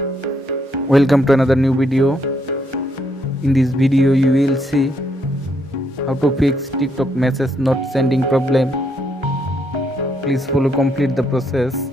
Welcome to another new video. In this video you will see how to fix TikTok message not sending problem. Please follow complete the process.